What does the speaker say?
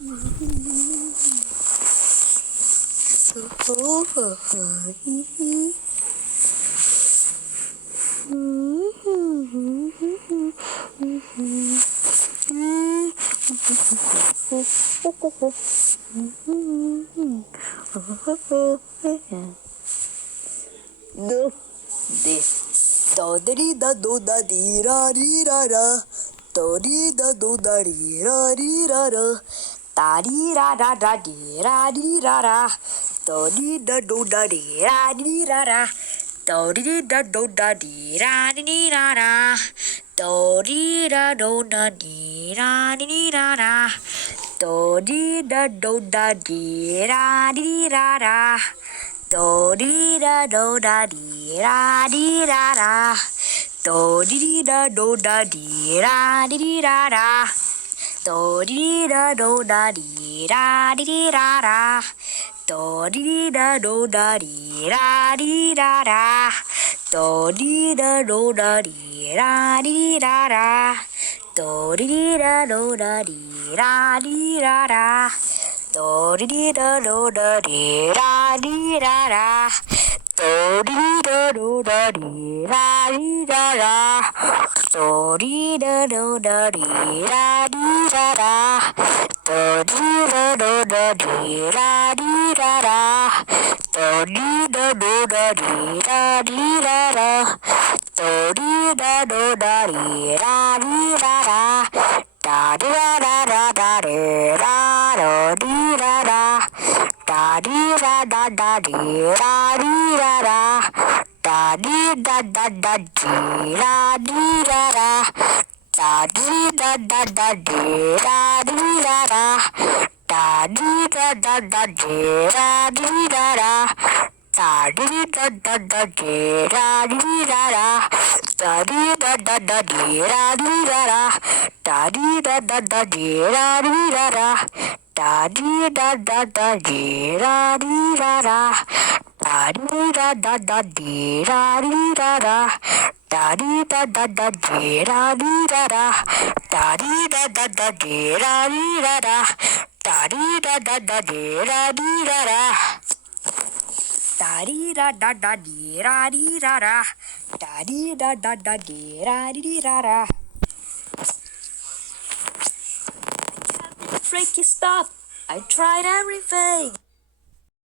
Do di da do da di ra di ra ra. Do di da do da di ra di ra ra. Da di ra da da di ra di ra ra. Do di da do da di ra di ra ra. Do di da do da di ra di ra ra. Do di da do da di ra di ra ra. Do di da do da di ra di ra ra. Do di da do da di ra di ra ra. Do di da do da di ra di ra ra. Do di da do da di ra di ra ra. Do di da do da di ra di ra ra. Do di da do da di ra di ra ra. Do di da do da di ra di ra ra. Do di da do da di ra di ra ra. Do di da do da di ra di ra ra. Do di da do da di ra di ra ra. Do di da do da di ra di ra ra. Do di da do da di ra di ra ra. Do di da do da di ra di ra ra. Da di ra ra ra da di ra do di ra ra. Da di ra da da di ra di ra ra. Da di da da da di ra di ra ra. Da di da da da di ra di ra ra. Da di da da da di ra di ra ra. Da di da da da di ra di ra ra. Da di da da da di ra di ra ra. Da di da da da di ra di ra ra. Da di da da da di ra di ra ra. Da di da da da di ra di ra ra. Da di da da da di ra di ra ra. Da di da da da di ra di ra ra. Da di da da da di ra di ra ra. Da di da da da di ra di ra ra. Da di da da da di ra di ra ra. Freaky stuff. I tried everything.